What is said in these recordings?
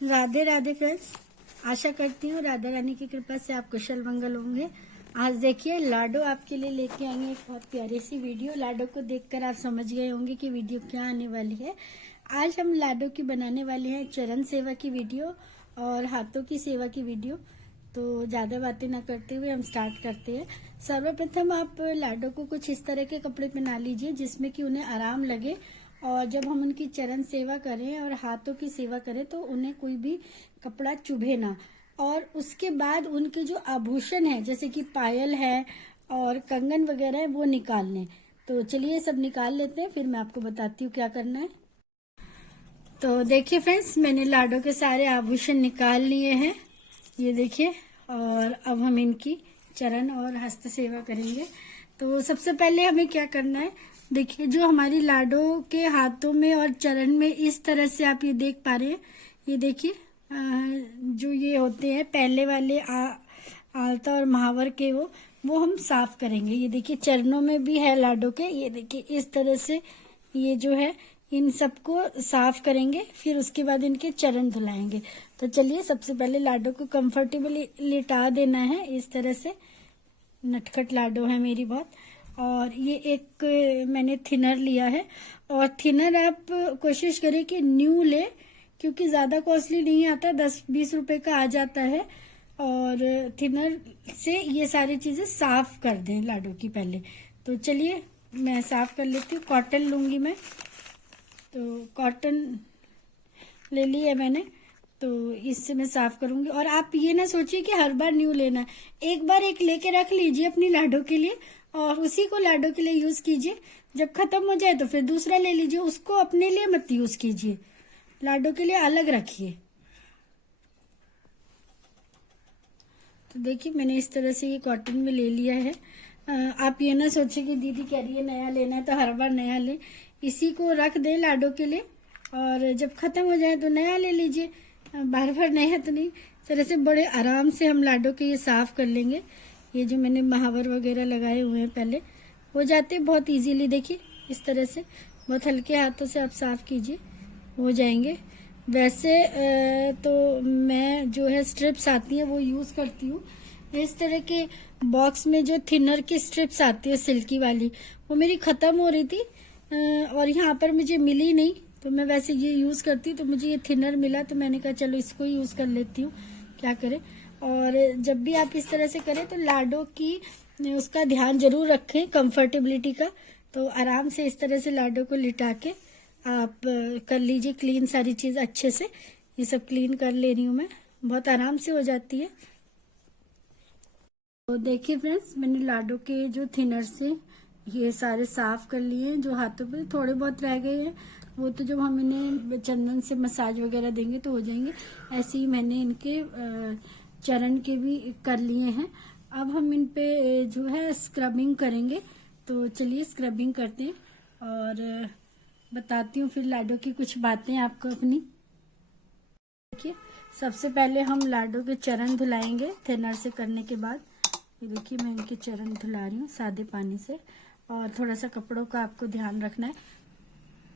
Radhe Radhe friends. आशा करती हूँ राधा रानी की कृपा से आप कुशल मंगल होंगे। आज देखिए लाडो आपके लिए लेके आएंगे एक बहुत प्यारी सी वीडियो। लाडो को देखकर आप समझ गए होंगे कि वीडियो क्या आने वाली है। आज हम लाडो की बनाने वाले हैं चरण सेवा की वीडियो और हाथों की सेवा की वीडियो। तो ज़्यादा बातें ना करते हुए हम स्टार्ट करते हैं। सर्वप्रथम आप लाडो को कुछ इस तरह के कपड़े पहना लीजिए जिसमें कि उन्हें आराम लगे, और जब हम उनकी चरण सेवा करें और हाथों की सेवा करें तो उन्हें कोई भी कपड़ा चुभे ना। और उसके बाद उनके जो आभूषण है जैसे कि पायल है और कंगन वगैरह है वो निकाल लें। तो चलिए सब निकाल लेते हैं, फिर मैं आपको बताती हूँ क्या करना है। तो देखिए फ्रेंड्स, मैंने लाडो के सारे आभूषण निकाल लिए हैं, ये देखिए। और अब हम इनकी चरण और हस्त सेवा करेंगे। तो सबसे पहले हमें क्या करना है, देखिए जो हमारी लाडो के हाथों में और चरण में इस तरह से आप ये देख पा रहे हैं, ये देखिए जो ये होते हैं पहले वाले आलता और महावर के वो हम साफ करेंगे। ये देखिए चरणों में भी है लाडो के, ये देखिए इस तरह से ये जो है इन सबको साफ करेंगे, फिर उसके बाद इनके चरण धुलाएंगे। तो चलिए सबसे पहले लाडो को कंफर्टेबली लिटा देना है इस तरह से। नटखट लाडो है मेरी बहुत। और ये एक मैंने थिनर लिया है, और थिनर आप कोशिश करें कि न्यू ले, क्योंकि ज़्यादा कॉस्टली नहीं आता, 10-20 रुपए का आ जाता है। और थिनर से ये सारी चीज़ें साफ कर दें लाडो की पहले। तो चलिए मैं साफ कर लेती हूँ। कॉटन लूँगी मैं, तो कॉटन ले ली है मैंने, तो इससे मैं साफ करूंगी। और आप ये ना सोचिए कि हर बार न्यू लेना है, एक बार एक लेके रख लीजिए अपनी लाडो के लिए और उसी को लाडो के लिए यूज कीजिए। जब खत्म हो जाए तो फिर दूसरा ले लीजिए, उसको अपने लिए मत यूज कीजिए, लाडो के लिए अलग रखिए। तो देखिए मैंने इस तरह से ये कॉटन में ले लिया है। आप ये ना सोचिए कि दीदी कह रही है नया लेना है तो हर बार नया ले, इसी को रख दें लाडो के लिए और जब खत्म हो जाए तो नया ले लीजिए। बार बार नया तो नहीं। इस तरह से बड़े आराम से हम लाडो के ये साफ कर लेंगे। ये जो मैंने महावर वगैरह लगाए हुए हैं पहले हो जाते बहुत इजीली। देखिए इस तरह से बहुत हल्के हाथों से आप साफ कीजिए, हो जाएंगे। वैसे तो मैं जो है स्ट्रिप्स आती हैं वो यूज करती हूँ। इस तरह के बॉक्स में जो थिनर की स्ट्रिप्स आती है सिल्की वाली, वो मेरी खत्म हो रही थी और यहाँ पर मुझे मिली नहीं, तो मैं वैसे ये यूज करती, तो मुझे ये थिनर मिला तो मैंने कहा चलो इसको ही यूज कर लेती हूँ, क्या करें। और जब भी आप इस तरह से करें तो लाडो की उसका ध्यान जरूर रखें, कंफर्टेबिलिटी का। तो आराम से इस तरह से लाडो को लिटा के आप कर लीजिए क्लीन सारी चीज अच्छे से। ये सब क्लीन कर ले रही हूँ मैं, बहुत आराम से हो जाती है। तो देखिए फ्रेंड्स, मैंने लाडो के जो थिनर से ये सारे साफ कर लिए हैं। जो हाथों पे थोड़े बहुत रह गए हैं वो तो जब हम इन्हें चंदन से मसाज वगैरह देंगे तो हो जाएंगे। ऐसे ही मैंने इनके चरण के भी कर लिए हैं। अब हम इन पे जो है स्क्रबिंग करेंगे। तो चलिए स्क्रबिंग करते हैं और बताती हूँ फिर लाडो की कुछ बातें आपको अपनी। देखिए सबसे पहले हम लाडो के चरण धुलाएंगे थिनर से करने के बाद। ये देखिए मैं इनके चरण धुला रही हूँ सादे पानी से। और थोड़ा सा कपड़ों का आपको ध्यान रखना है,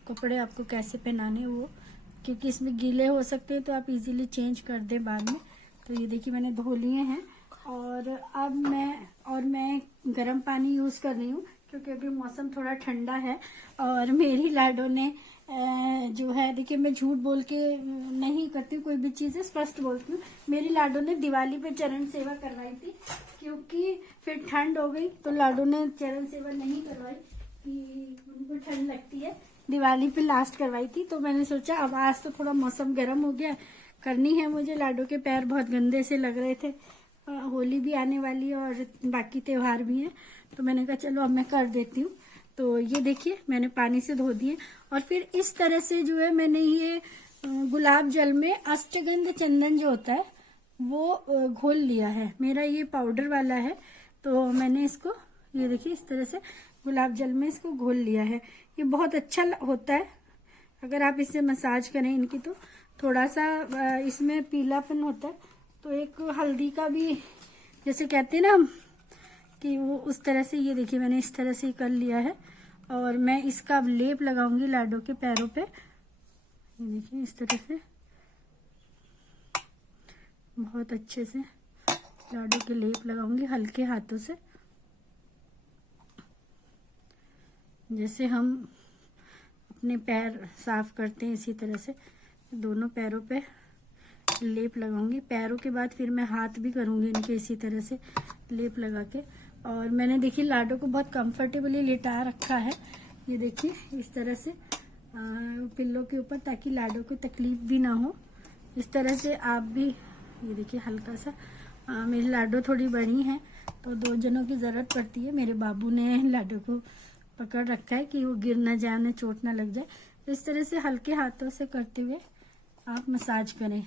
कपड़े आपको कैसे पहनाने वो, क्योंकि इसमें गीले हो सकते हैं तो आप इजीली चेंज कर दें बाद में। तो ये देखिए मैंने धो लिए हैं। और अब मैं गर्म पानी यूज कर रही हूँ क्योंकि अभी मौसम थोड़ा ठंडा है। और मेरी लाडो ने जो है, देखिए मैं झूठ बोल के नहीं करती कोई भी चीजें, स्पष्ट बोलती हूँ। मेरी लाडो ने दिवाली पे चरण सेवा करवाई थी, क्योंकि फिर ठंड हो गई तो लाडो ने चरण सेवा नहीं करवाई कि उनको ठंड लगती है। दिवाली पे लास्ट करवाई थी, तो मैंने सोचा अब आज तो थोड़ा मौसम गर्म हो गया, करनी है मुझे। लाडो के पैर बहुत गंदे से लग रहे थे, होली भी आने वाली है और बाकी त्योहार भी हैं, तो मैंने कहा चलो अब मैं कर देती हूँ। तो ये देखिए मैंने पानी से धो दिए। और फिर इस तरह से जो है मैंने ये गुलाब जल में अष्टगंध चंदन जो होता है वो घोल लिया है। मेरा ये पाउडर वाला है, तो मैंने इसको ये देखिए इस तरह से गुलाब जल में इसको घोल लिया है। ये बहुत अच्छा होता है अगर आप इससे मसाज करें इनकी, तो थोड़ा सा इसमें पीलापन होता है, तो एक हल्दी का भी जैसे कहते हैं ना हम कि वो उस तरह से। ये देखिए मैंने इस तरह से कर लिया है और मैं इसका अब लेप लगाऊंगी लाडो के पैरों पे। ये देखिए इस तरह से बहुत अच्छे से लाडू के लेप लगाऊंगी हल्के हाथों से, जैसे हम अपने पैर साफ करते हैं इसी तरह से दोनों पैरों पे लेप लगाऊंगी। पैरों के बाद फिर मैं हाथ भी करूंगी इनके इसी तरह से लेप लगा के। और मैंने देखिए लाडू को बहुत कंफर्टेबली लिटा रखा है, ये देखिए इस तरह से पिल्लों के ऊपर, ताकि लाडू को तकलीफ भी ना हो। इस तरह से आप भी, ये देखिए हल्का सा, मेरी लाडू थोड़ी बड़ी हैं तो 2 जनों की ज़रूरत पड़ती है। मेरे बाबू ने लाडू को पकड़ रखा है कि वो गिर ना जाए, उन्हें चोट ना लग जाए। इस तरह से हल्के हाथों से करते हुए आप मसाज करें।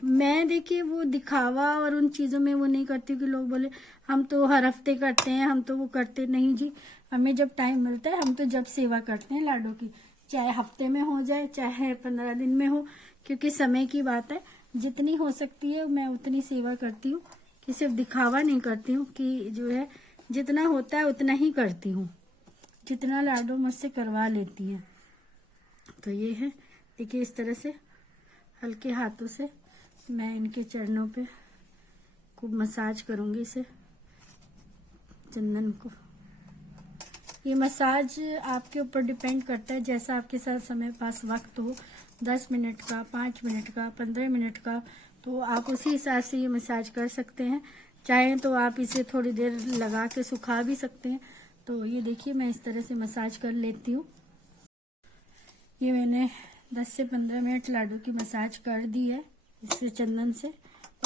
मैं देखिए वो दिखावा और उन चीज़ों में वो नहीं करती कि लोग बोले हम तो हर हफ्ते करते हैं, हम तो वो करते नहीं जी। हमें जब टाइम मिलता है हम तो जब सेवा करते हैं लाडू की, चाहे हफ्ते में हो जाए चाहे 15 दिन में हो, क्योंकि समय की बात है। जितनी हो सकती है मैं उतनी सेवा करती हूँ, कि सिर्फ दिखावा नहीं करती हूँ, कि जो है जितना होता है उतना ही करती हूँ, जितना लाडू मुझसे करवा लेती हैं। तो ये है, देखिए इस तरह से हल्के हाथों से मैं इनके चरणों पे खूब मसाज करूंगी इसे, चंदन को। ये मसाज आपके ऊपर डिपेंड करता है, जैसा आपके साथ समय पास वक्त हो, 10 मिनट का, 5 मिनट का, 15 मिनट का, तो आप उसी हिसाब से ये मसाज कर सकते हैं। चाहे तो आप इसे थोड़ी देर लगा के सुखा भी सकते हैं। तो ये देखिए मैं इस तरह से मसाज कर लेती हूँ। ये मैंने 10 से 15 मिनट लाडू की मसाज कर दी है इससे, चंदन से।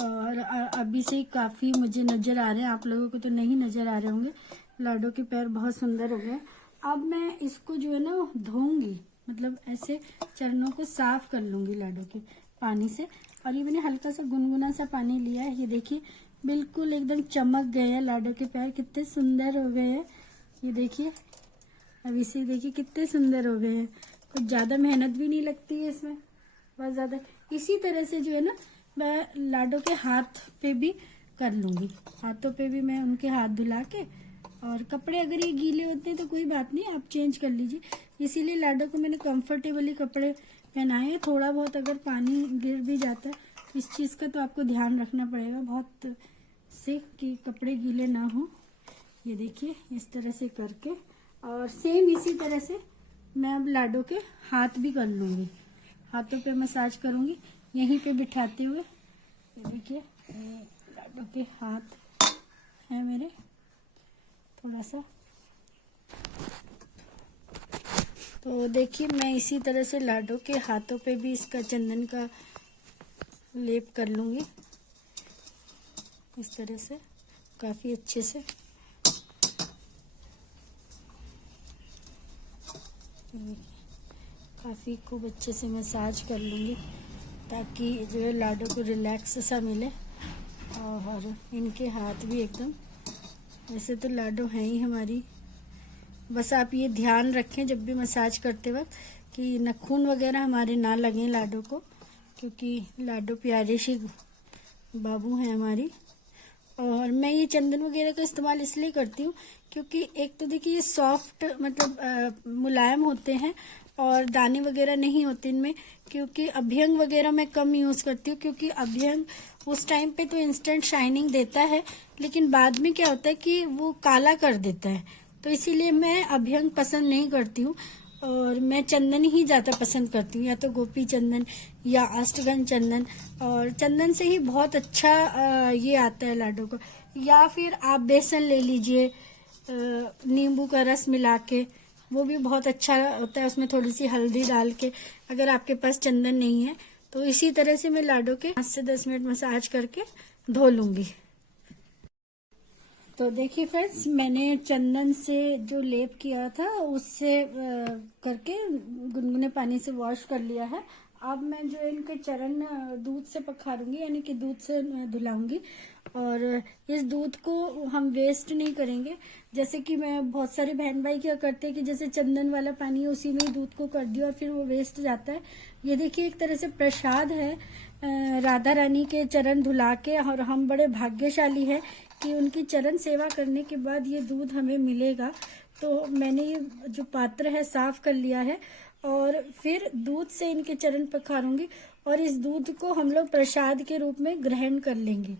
और अभी से काफ़ी मुझे नज़र आ रहे हैं, आप लोगों को तो नहीं नज़र आ रहे होंगे, लाडू के पैर बहुत सुंदर हो गए। अब मैं इसको जो है ना धोऊंगी, मतलब ऐसे चरणों को साफ कर लूंगी लाडू के पानी से। और ये मैंने हल्का सा गुनगुना सा पानी लिया है, ये देखिए बिल्कुल एकदम चमक गए हैं लाडू के पैर, कितने सुंदर हो गए हैं। ये देखिए अब इसे देखिए कितने सुंदर हो गए हैं, कुछ ज़्यादा मेहनत भी नहीं लगती है इसमें, बहुत ज़्यादा। इसी तरह से जो है ना मैं लाडू के हाथ पे भी कर लूँगी, हाथों पे भी मैं उनके हाथ धुला के, और कपड़े अगर ये गीले होते हैं तो कोई बात नहीं, आप चेंज कर लीजिए। इसीलिए लाडू को मैंने कंफर्टेबली कपड़े पहनाए हैं। थोड़ा बहुत अगर पानी गिर भी जाता है तो इस चीज़ का तो आपको ध्यान रखना पड़ेगा बहुत से, कि कपड़े गीले ना हो। ये देखिए इस तरह से करके, और सेम इसी तरह से मैं अब लाडू के हाथ भी कर लूँगी, हाथों पे मसाज करूँगी यहीं पे बिठाते हुए। ये देखिए लाडू के हाथ हैं मेरे, थोड़ा सा, तो देखिए मैं इसी तरह से लाडू के हाथों पे भी इसका चंदन का लेप कर लूँगी इस तरह से काफ़ी अच्छे से। काफ़ी खूब अच्छे से मसाज कर लूँगी, ताकि जो है लाडू को रिलैक्स सा मिले। और इनके हाथ भी एकदम, वैसे तो लाडू हैं ही हमारी, बस आप ये ध्यान रखें जब भी मसाज करते वक्त कि नाखून वगैरह हमारे ना लगें लाडू को, क्योंकि लाडू प्यारे सी बाबू हैं हमारी। और मैं ये चंदन वगैरह का इस्तेमाल इसलिए करती हूँ क्योंकि एक तो देखिए ये सॉफ्ट, मतलब मुलायम होते हैं, और दाने वगैरह नहीं होते इनमें। क्योंकि अभ्यंग वगैरह मैं कम यूज़ करती हूँ, क्योंकि अभ्यंग उस टाइम पे तो इंस्टेंट शाइनिंग देता है, लेकिन बाद में क्या होता है कि वो काला कर देता है। तो इसीलिए मैं अभ्यंग पसंद नहीं करती हूँ, और मैं चंदन ही ज़्यादा पसंद करती हूँ, या तो गोपी चंदन या अष्टगंध चंदन। और चंदन से ही बहुत अच्छा ये आता है लाडू को। या फिर आप बेसन ले लीजिए नींबू का रस मिला के, वो भी बहुत अच्छा होता है, उसमें थोड़ी सी हल्दी डाल के, अगर आपके पास चंदन नहीं है तो। इसी तरह से मैं लाडू के 5 से 10 मिनट मसाज करके धो लूँगी। तो देखिए फ्रेंड्स, मैंने चंदन से जो लेप किया था उससे करके गुनगुने पानी से वॉश कर लिया है। अब मैं जो इनके चरण दूध से पखारूंगी, यानी कि दूध से धुलाऊंगी। और इस दूध को हम वेस्ट नहीं करेंगे, जैसे कि मैं बहुत सारे बहन भाई क्या करते हैं कि जैसे चंदन वाला पानी है उसी में ही दूध को कर दिया और फिर वो वेस्ट जाता है। ये देखिए एक तरह से प्रसाद है राधा रानी के चरण धुला के, और हम बड़े भाग्यशाली हैं कि उनकी चरण सेवा करने के बाद ये दूध हमें मिलेगा। तो मैंने ये जो पात्र है साफ कर लिया है, और फिर दूध से इनके चरण पखारूंगी। और इस दूध को हम लोग प्रसाद के रूप में ग्रहण कर लेंगे।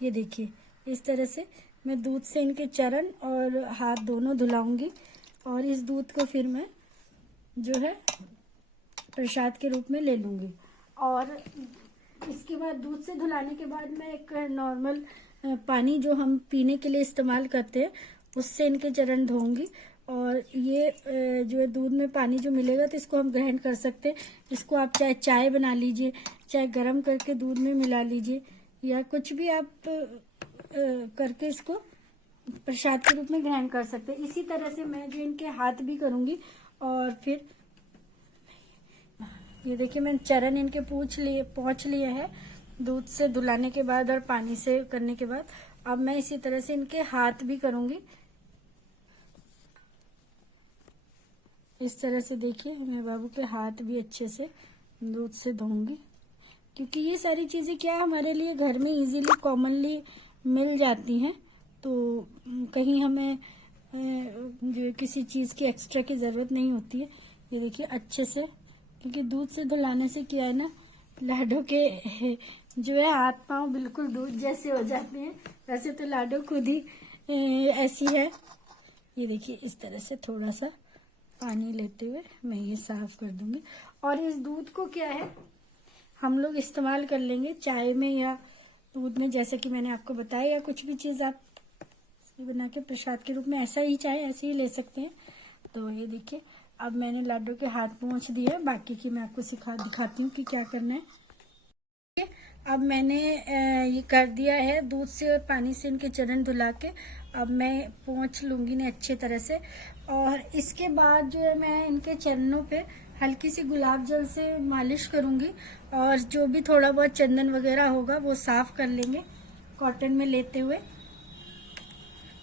ये देखिए इस तरह से मैं दूध से इनके चरण और हाथ दोनों धुलाऊंगी और इस दूध को फिर मैं जो है प्रसाद के रूप में ले लूँगी। और इसके बाद दूध से धुलाने के बाद मैं एक नॉर्मल पानी जो हम पीने के लिए इस्तेमाल करते हैं उससे इनके चरण धोऊंगी। और ये जो है दूध में पानी जो मिलेगा तो इसको हम ग्रहण कर सकते हैं। इसको आप चाहे चाय बना लीजिए, चाहे गरम करके दूध में मिला लीजिए, या कुछ भी आप करके इसको प्रसाद के रूप में ग्रहण कर सकते हैं। इसी तरह से मैं जो इनके हाथ भी करूँगी। और फिर ये देखिए मैंने चरण इनके पोंछ लिए है दूध से धुलाने के बाद और पानी से करने के बाद। अब मैं इसी तरह से इनके हाथ भी करूँगी। इस तरह से देखिए मैं बाबू के हाथ भी अच्छे से दूध से धोऊंगी, क्योंकि ये सारी चीज़ें क्या हमारे लिए घर में इजीली कॉमनली मिल जाती हैं, तो कहीं हमें जो किसी चीज़ की एक्स्ट्रा की ज़रूरत नहीं होती है। ये देखिए अच्छे से, क्योंकि दूध से धुलाने से क्या है ना, लाडो के जो है हाथ पांव बिल्कुल दूध जैसे हो जाते हैं। वैसे तो लाडो खुद ही ऐसी है। ये देखिए इस तरह से थोड़ा सा पानी लेते हुए मैं ये साफ कर दूंगी। और इस दूध को क्या है हम लोग इस्तेमाल कर लेंगे चाय में या दूध में, जैसे कि मैंने आपको बताया, या कुछ भी चीज़ आप बना के प्रसाद के रूप में ऐसा ही चाहे ऐसे ही ले सकते हैं। तो ये देखिए अब मैंने लाडो के हाथ पोंछ दिए, बाकी की मैं आपको दिखाती हूँ कि क्या करना है। अब मैंने ये कर दिया है दूध से और पानी से इनके चरण धुला के। अब मैं पोंछ लूँगी ने अच्छे तरह से। और इसके बाद जो है मैं इनके चरणों पे हल्की सी गुलाब जल से मालिश करूँगी। और जो भी थोड़ा बहुत चंदन वगैरह होगा वो साफ कर लेंगे कॉटन में लेते हुए।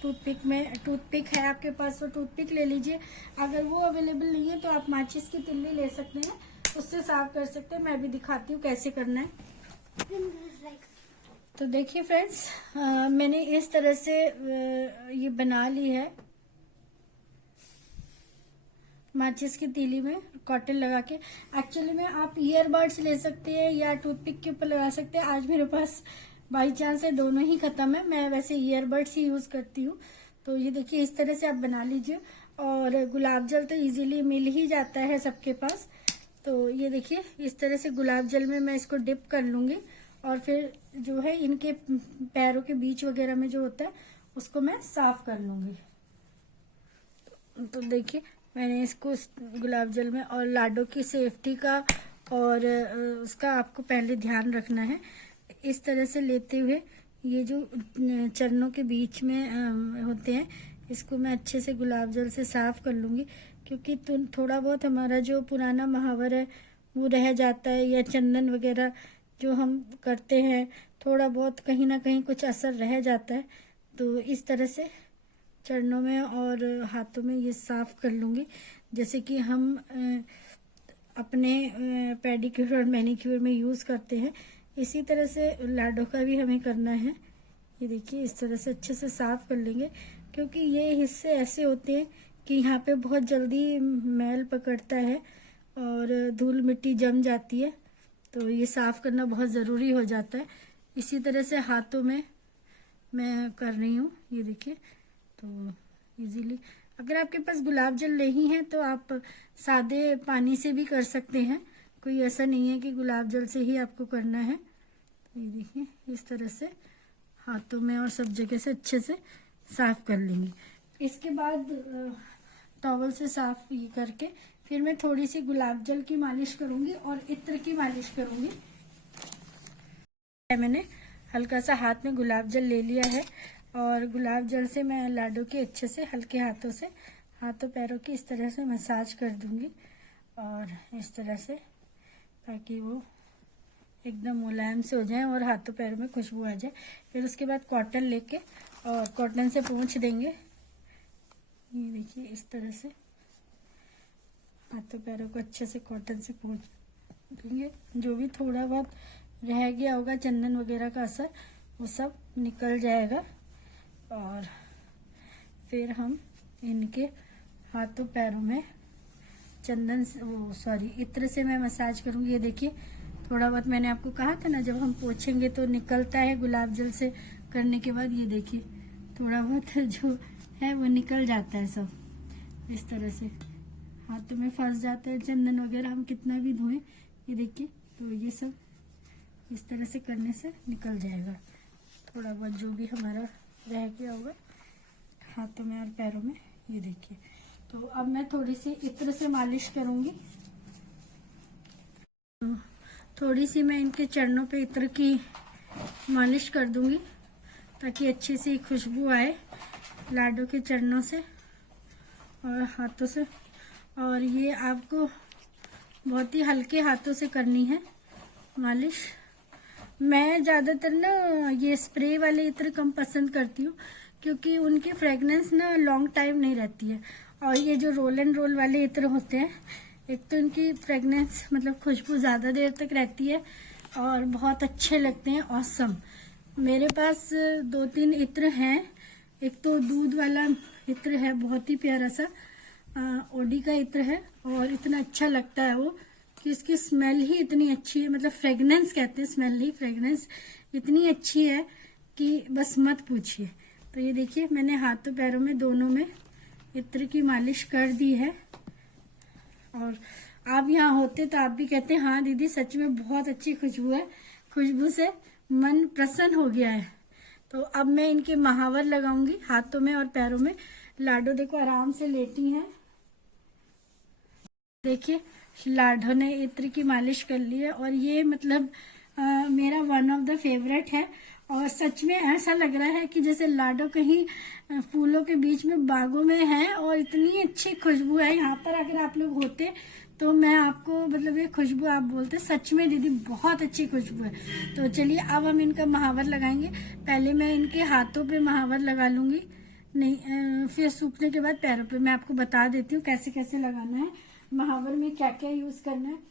टूथपिक है आपके पास तो टूथपिक ले लीजिए। अगर वो अवेलेबल नहीं है तो आप माचिस की तिल्ली ले सकते हैं, उससे साफ कर सकते हैं। मैं भी दिखाती हूँ कैसे करना है। तो देखिए फ्रेंड्स, मैंने इस तरह से ये बना ली है माचिस की तीली में कॉटन लगा के। एक्चुअली में आप ईयरबड्स ले सकते हैं या टूथपिक के ऊपर लगा सकते हैं। आज मेरे पास बाई चांस है दोनों ही खत्म है, मैं वैसे ईयरबड्स ही यूज करती हूँ। तो ये देखिए इस तरह से आप बना लीजिए। और गुलाब जल तो इजीली मिल ही जाता है सबके पास। तो ये देखिए इस तरह से गुलाब जल में मैं इसको डिप कर लूंगी। और फिर जो है इनके पैरों के बीच वगैरह में जो होता है उसको मैं साफ कर लूंगी। तो देखिए मैंने इसको गुलाब जल में, और लाडो की सेफ्टी का और उसका आपको पहले ध्यान रखना है। इस तरह से लेते हुए ये जो चरणों के बीच में होते हैं इसको मैं अच्छे से गुलाब जल से साफ कर लूँगी, क्योंकि थोड़ा बहुत हमारा जो पुराना महावर है वो रह जाता है, या चंदन वगैरह जो हम करते हैं थोड़ा बहुत कहीं ना कहीं कुछ असर रह जाता है। तो इस तरह से चरणों में और हाथों में ये साफ कर लूँगी, जैसे कि हम अपने पेडिक्योर और मैनिक्योर में यूज़ करते हैं। इसी तरह से लाडो का भी हमें करना है। ये देखिए इस तरह से अच्छे से साफ कर लेंगे, क्योंकि ये हिस्से ऐसे होते हैं कि यहाँ पे बहुत जल्दी मैल पकड़ता है और धूल मिट्टी जम जाती है, तो ये साफ करना बहुत ज़रूरी हो जाता है। इसी तरह से हाथों में मैं कर रही हूँ। ये देखिए तो इजीली, अगर आपके पास गुलाब जल नहीं है तो आप सादे पानी से भी कर सकते हैं, कोई ऐसा नहीं है कि गुलाब जल से ही आपको करना है। तो ये देखिए इस तरह से हाथों में और सब जगह से अच्छे से साफ कर लेंगे। इसके बाद टॉवल से साफ ये करके फिर मैं थोड़ी सी गुलाब जल की मालिश करूंगी और इत्र की मालिश करूंगी। मैंने हल्का सा हाथ में गुलाब जल ले लिया है और गुलाब जल से मैं लाडो के अच्छे से हल्के हाथों से हाथों पैरों की इस तरह से मसाज कर दूंगी, और इस तरह से ताकि वो एकदम मुलायम से हो जाए और हाथों पैरों में खुशबू आ जाए। फिर उसके बाद कॉटन लेके और कॉटन से पोंछ देंगे। ये देखिए इस तरह से हाथों पैरों को अच्छे से कॉटन से पोंछ देंगे। जो भी थोड़ा बहुत रह गया होगा चंदन वगैरह का असर वो सब निकल जाएगा। और फिर हम इनके हाथों पैरों में चंदन इत्र से मैं मसाज करूंगी। ये देखिए थोड़ा बहुत मैंने आपको कहा था ना, जब हम पोछेंगे तो निकलता है गुलाब जल से करने के बाद। ये देखिए थोड़ा बहुत जो है वो निकल जाता है सब, इस तरह से हाथों में फंस जाता है। चंदन वगैरह हम कितना भी धोएं, ये देखिए तो ये सब इस तरह से करने से निकल जाएगा। थोड़ा बहुत जो भी हमारा रह गया होगा हाथों में और पैरों में, ये देखिए। तो अब मैं थोड़ी सी इत्र से मालिश करूंगी। थोड़ी सी मैं इनके चरणों पे इत्र की मालिश कर दूंगी ताकि अच्छी सी खुशबू आए लाडो के चरणों से और हाथों से। और ये आपको बहुत ही हल्के हाथों से करनी है मालिश। मैं ज़्यादातर ना ये स्प्रे वाले इत्र कम पसंद करती हूँ क्योंकि उनकी फ्रेगनेंस ना लॉन्ग टाइम नहीं रहती है। और ये जो रोल एंड रोल वाले इत्र होते हैं, एक तो इनकी फ्रेगनेंस मतलब खुशबू ज़्यादा देर तक रहती है और बहुत अच्छे लगते हैं, ऑसम। मेरे पास 2-3 इत्र हैं। एक तो दूध वाला इत्र है, बहुत ही प्यारा सा ओडी का इत्र है और इतना अच्छा लगता है वो कि इसकी स्मेल ही इतनी अच्छी है, मतलब फ्रेगनेंस कहते हैं, स्मेल नहीं फ्रेगनेंस इतनी अच्छी है कि बस मत पूछिए। तो ये देखिए मैंने हाथों पैरों में दोनों में इत्र की मालिश कर दी है। और आप यहाँ होते तो आप भी कहते हैं हाँ दीदी सच में बहुत अच्छी खुशबू है, खुशबू से मन प्रसन्न हो गया है। तो अब मैं इनके महावर लगाऊंगी हाथों में और पैरों में। लाडो देखो आराम से लेटी है, देखिए लाडो ने इत्र की मालिश कर ली है और ये मतलब मेरा वन ऑफ द फेवरेट है। और सच में ऐसा लग रहा है कि जैसे लाडो कहीं फूलों के बीच में बागों में है और इतनी अच्छी खुशबू है यहाँ पर। अगर आप लोग होते तो मैं आपको मतलब ये खुशबू आप बोलते सच में दीदी बहुत अच्छी खुशबू है। तो चलिए अब हम इनका महावर लगाएंगे। पहले मैं इनके हाथों पे महावर लगा लूंगी, नहीं फिर सूखने के बाद पैरों पे। मैं आपको बता देती हूँ कैसे कैसे लगाना है, महावर में क्या क्या यूज करना है।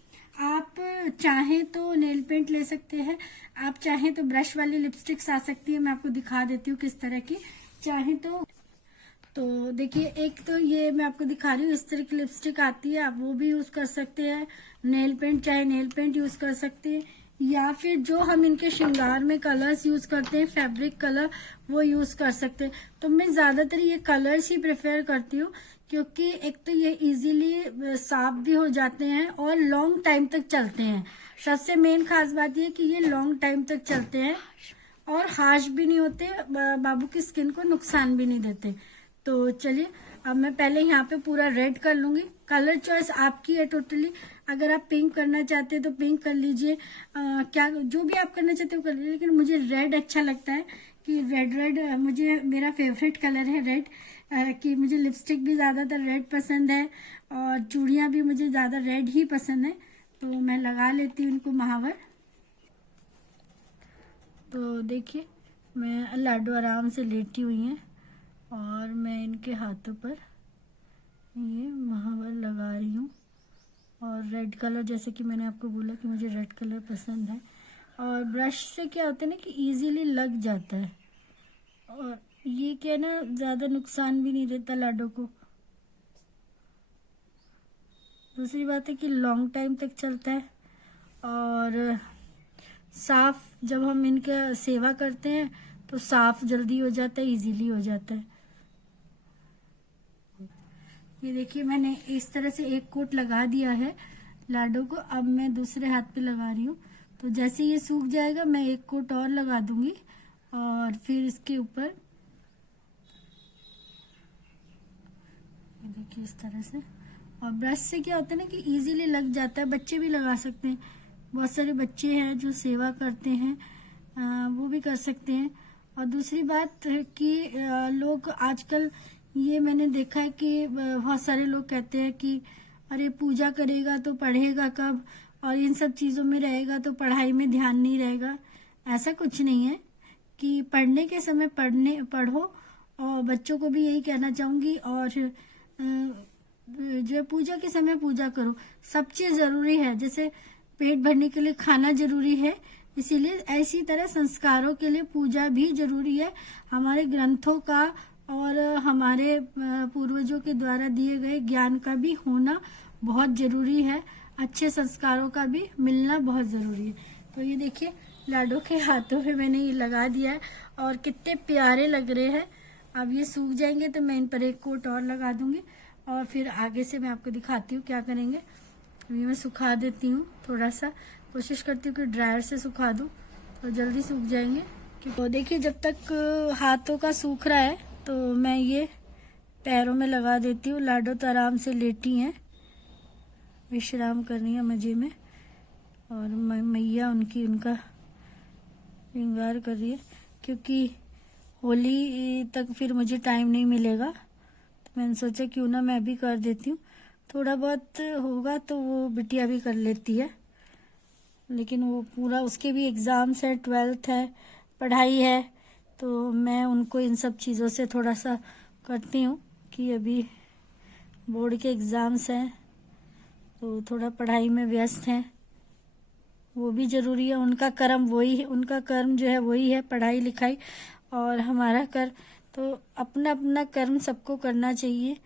आप चाहें तो नेल पेंट ले सकते हैं, आप चाहें तो ब्रश वाली लिपस्टिक्स आ सकती है, मैं आपको दिखा देती हूँ किस तरह की चाहें तो देखिए एक तो ये मैं आपको दिखा रही हूँ, इस तरह की लिपस्टिक आती है, आप वो भी यूज कर सकते हैं। नेल पेंट चाहे नेल पेंट यूज कर सकते हैं, या फिर जो हम इनके श्रृंगार में कलर्स यूज करते हैं फैब्रिक कलर, वो यूज कर सकते हैं। तो मैं ज्यादातर ये कलर्स ही प्रेफर करती हूँ क्योंकि एक तो ये इजीली साफ भी हो जाते हैं और लॉन्ग टाइम तक चलते हैं। सबसे मेन खास बात ये कि ये लॉन्ग टाइम तक चलते हैं और हार्श भी नहीं होते, बाबू की स्किन को नुकसान भी नहीं देते। तो चलिए अब मैं पहले यहाँ पे पूरा रेड कर लूंगी। कलर चॉइस आपकी है टोटली, अगर आप पिंक करना चाहते हैं तो पिंक कर लीजिए, क्या जो भी आप करना चाहते हो कर लीजिए। लेकिन मुझे रेड अच्छा लगता है कि रेड मुझे मेरा फेवरेट कलर है रेड, कि मुझे लिपस्टिक भी ज़्यादातर रेड पसंद है और चूड़ियाँ भी मुझे ज़्यादा रेड ही पसंद है। तो मैं लगा लेती हूँ इनको महावर। तो देखिए मैं लाडो आराम से लेटी हुई हैं और मैं इनके हाथों पर ये महावर लगा रही हूँ। और रेड कलर जैसे कि मैंने आपको बोला कि मुझे रेड कलर पसंद है। और ब्रश से क्या होता है ना कि इजीली लग जाता है और ये क्या ना ज़्यादा नुकसान भी नहीं देता लाडो को। दूसरी बात है कि लॉन्ग टाइम तक चलता है और साफ जब हम इनका सेवा करते हैं तो साफ जल्दी हो जाता है, इजीली हो जाता है। ये देखिए मैंने इस तरह से एक कोट लगा दिया है लाडो को। अब मैं दूसरे हाथ पे लगा रही हूँ। तो जैसे ये सूख जाएगा मैं एक कोट और लगा दूंगी और फिर इसके ऊपर ये देखिए इस तरह से। और ब्रश से क्या होता है ना कि इजीली लग जाता है, बच्चे भी लगा सकते हैं। बहुत सारे बच्चे हैं जो सेवा करते हैं, वो भी कर सकते हैं। और दूसरी बात कि लोग आजकल ये मैंने देखा है कि बहुत सारे लोग कहते हैं कि अरे पूजा करेगा तो पढ़ेगा कब, और इन सब चीज़ों में रहेगा तो पढ़ाई में ध्यान नहीं रहेगा। ऐसा कुछ नहीं है कि पढ़ने के समय पढ़ो, और बच्चों को भी यही कहना चाहूँगी। और जो पूजा के समय पूजा करो, सब चीज़ ज़रूरी है। जैसे पेट भरने के लिए खाना जरूरी है, इसीलिए ऐसी तरह संस्कारों के लिए पूजा भी जरूरी है। हमारे ग्रंथों का और हमारे पूर्वजों के द्वारा दिए गए ज्ञान का भी होना बहुत जरूरी है। अच्छे संस्कारों का भी मिलना बहुत ज़रूरी है। तो ये देखिए लाडो के हाथों पे मैंने ये लगा दिया है और कितने प्यारे लग रहे हैं। अब ये सूख जाएंगे तो मैं इन पर एक कोट और लगा दूंगी और फिर आगे से मैं आपको दिखाती हूँ क्या करेंगे। अभी मैं सुखा देती हूँ, थोड़ा सा कोशिश करती हूँ कि ड्रायर से सुखा दूँ तो जल्दी सूख जाएंगे। तो देखिए जब तक हाथों का सूख रहा है तो मैं ये पैरों में लगा देती हूँ। लाडो तो आराम से लेटी हैं, विश्राम कर रही है मजे में और मैया उनका श्रृंगार कर रही है, क्योंकि होली तक फिर मुझे टाइम नहीं मिलेगा। तो मैंने सोचा क्यों ना मैं भी कर देती हूँ, थोड़ा बहुत होगा तो वो बिटिया भी कर लेती है, लेकिन वो पूरा उसके भी एग्ज़ाम्स है, 12th है, पढ़ाई है, तो मैं उनको इन सब चीज़ों से थोड़ा सा करती हूँ कि अभी बोर्ड के एग्ज़ाम्स हैं तो थोड़ा पढ़ाई में व्यस्त हैं, वो भी ज़रूरी है। उनका कर्म वही है, उनका कर्म जो है वही है पढ़ाई लिखाई, और हमारा कर्म तो अपना अपना कर्म सबको करना चाहिए।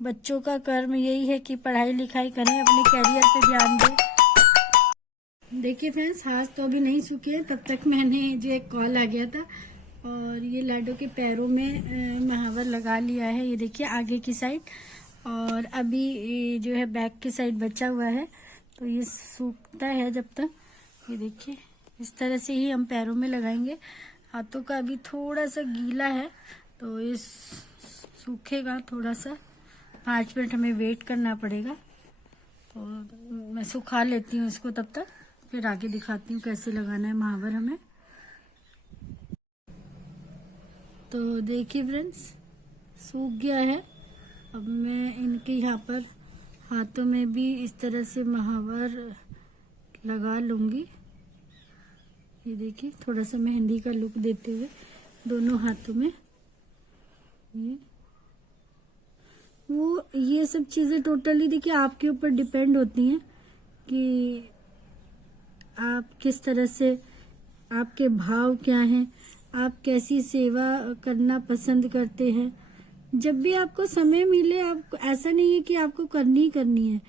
बच्चों का कर्म यही है कि पढ़ाई लिखाई करें, अपने कैरियर पे ध्यान दें। देखिए फ्रेंड्स हाथ तो अभी नहीं सूखे हैं, तब तक मैंने जो एक कॉल आ गया था और ये लाडो के पैरों में महावर लगा लिया है, ये देखिए आगे की साइड, और अभी जो है बैक की साइड बचा हुआ है। तो ये सूखता है जब तक, ये देखिए इस तरह से ही हम पैरों में लगाएंगे। हाथों का अभी थोड़ा सा गीला है तो ये सूखेगा, थोड़ा सा 5 मिनट हमें वेट करना पड़ेगा। तो मैं सुखा लेती हूँ इसको, तब तक फिर आगे दिखाती हूँ कैसे लगाना है महावर हमें। तो देखिए फ्रेंड्स सूख गया है। अब मैं इनके यहाँ पर हाथों में भी इस तरह से महावर लगा लूँगी। ये देखिए थोड़ा सा मेहंदी का लुक देते हुए दोनों हाथों में। ये सब चीज़ें टोटली देखिए आपके ऊपर डिपेंड होती हैं कि आप किस तरह से, आपके भाव क्या हैं, आप कैसी सेवा करना पसंद करते हैं। जब भी आपको समय मिले, आपको ऐसा नहीं है कि आपको करनी ही करनी है।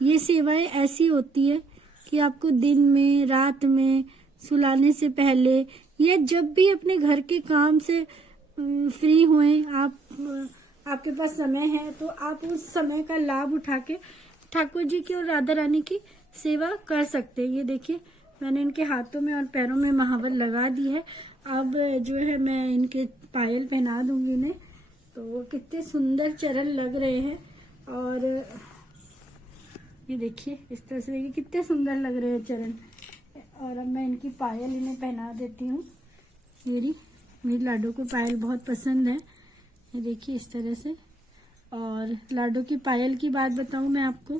ये सेवाएं ऐसी होती है कि आपको दिन में, रात में, सुलाने से पहले, या जब भी अपने घर के काम से फ्री हुए, आपके पास समय है तो आप उस समय का लाभ उठा के ठाकुर जी की और राधा रानी की सेवा कर सकते हैं। ये देखिए मैंने इनके हाथों में और पैरों में महावर लगा दी है। अब जो है मैं इनके पायल पहना दूंगी इन्हें। तो कितने सुंदर चरण लग रहे हैं, और ये देखिए इस तरह से देखिए कितने सुंदर लग रहे हैं चरण। और अब मैं इनकी पायल इन्हें पहना देती हूँ। मेरी लाडो को पायल बहुत पसंद है, ये देखिए इस तरह से। और लाडो की पायल की बात बताऊँ मैं आपको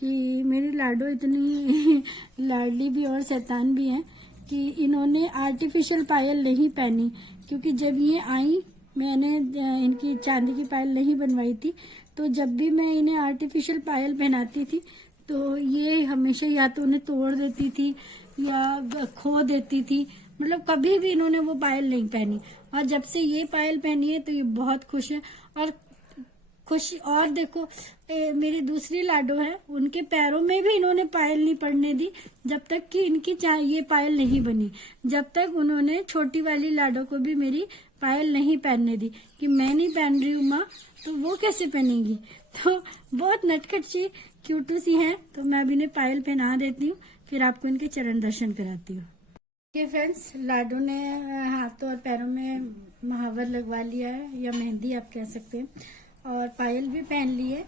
कि मेरी लाडो इतनी लाडली भी और शैतान भी हैं कि इन्होंने आर्टिफिशियल पायल नहीं पहनी, क्योंकि जब ये आई मैंने इनकी चांदी की पायल नहीं बनवाई थी, तो जब भी मैं इन्हें आर्टिफिशियल पायल पहनाती थी तो ये हमेशा या तो उन्हें तोड़ देती थी या खो देती थी, मतलब कभी भी इन्होंने वो पायल नहीं पहनी। और जब से ये पायल पहनी है तो ये बहुत खुश है। और देखो मेरी दूसरी लाडो है, उनके पैरों में भी इन्होंने पायल नहीं पड़ने दी जब तक कि इनकी ये पायल नहीं बनी। जब तक उन्होंने छोटी वाली लाडो को भी मेरी पायल नहीं पहनने दी कि मैं नहीं पहन रही हूँ माँ, तो वो कैसे पहनेगी। तो बहुत नटखट सी क्यूटू सी हैं, तो मैं अभी इन्हें पायल पहना देती हूँ, फिर आपको इनके चरण दर्शन कराती हूँ। ये फ्रेंड्स लाडो ने हाथों और पैरों में महावर लगवा लिया है, या मेहंदी आप कह सकते हैं, और पायल भी पहन ली है।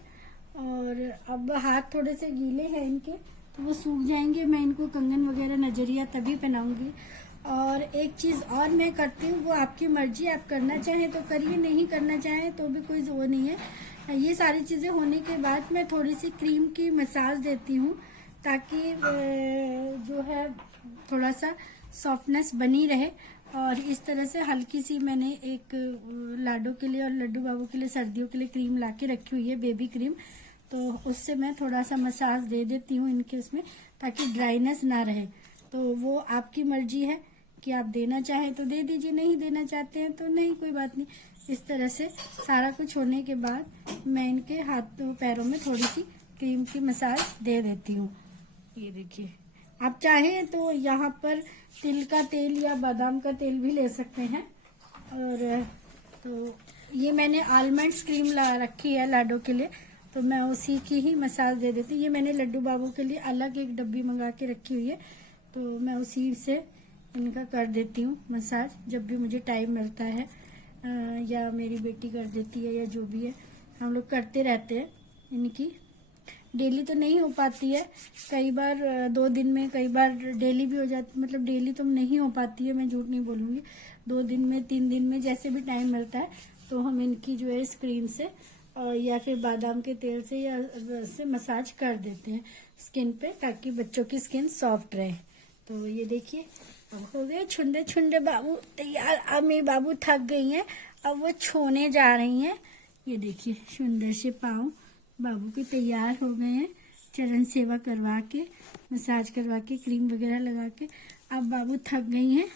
और अब हाथ थोड़े से गीले हैं इनके, तो वो सूख जाएंगे। मैं इनको कंगन वगैरह नजरिया तभी पहनाऊंगी। और एक चीज़ और मैं करती हूँ, वो आपकी मर्जी, आप करना चाहें तो करिए, नहीं करना चाहें तो भी कोई वो नहीं है। ये सारी चीज़ें होने के बाद मैं थोड़ी सी क्रीम की मसाज देती हूँ, ताकि जो है थोड़ा सा सॉफ्टनेस बनी रहे। और इस तरह से हल्की सी मैंने एक लाडो के लिए और लड्डू बाबू के लिए सर्दियों के लिए क्रीम ला के रखी हुई है, बेबी क्रीम, तो उससे मैं थोड़ा सा मसाज दे देती हूँ इनके उसमें, ताकि ड्राइनेस ना रहे। तो वो आपकी मर्जी है कि आप देना चाहें तो दे दीजिए, नहीं देना चाहते हैं तो नहीं, कोई बात नहीं। इस तरह से सारा कुछ होने के बाद मैं इनके हाथों पैरों में थोड़ी सी क्रीम की मसाज दे देती हूँ। ये देखिए, आप चाहें तो यहाँ पर तिल का तेल या बादाम का तेल भी ले सकते हैं। और तो ये मैंने आलमंड्स क्रीम ला रखी है लाडो के लिए, तो मैं उसी की ही मसाज दे देती हूँ। ये मैंने लड्डू बाबू के लिए अलग एक डब्बी मंगा के रखी हुई है, तो मैं उसी से इनका कर देती हूँ मसाज जब भी मुझे टाइम मिलता है, या मेरी बेटी कर देती है, या जो भी है, हम लोग करते रहते हैं। इनकी डेली तो नहीं हो पाती है, कई बार 2 दिन में, कई बार डेली भी हो जाती, मतलब डेली तो नहीं हो पाती है, मैं झूठ नहीं बोलूँगी। 2 दिन में, 3 दिन में, जैसे भी टाइम मिलता है तो हम इनकी जो है स्क्रीन से या फिर बादाम के तेल से या से मसाज कर देते हैं स्किन पे, ताकि बच्चों की स्किन सॉफ्ट रहे। तो ये देखिए, अब हो गए छुंडे छुंडे बाबू तैयार। अब मेरी बाबू थक गई हैं, अब वो छोने जा रही हैं। ये देखिए, सुंदर से पाँव बाबू के तैयार हो गए हैं, चरण सेवा करवा के, मसाज करवा के, क्रीम वगैरह लगा के। अब बाबू थक गई हैं,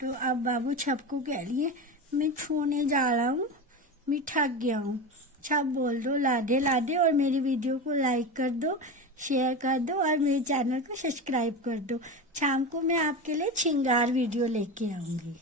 तो अब बाबू छप को कह लिए मैं छोने जा रहा हूँ, मैं थक गया हूँ। छप बोल दो लाडे लाडे, और मेरी वीडियो को लाइक कर दो, शेयर कर दो, और मेरे चैनल को सब्सक्राइब कर दो। शाम को मैं आपके लिए श्रृंगार वीडियो लेके आऊँगी।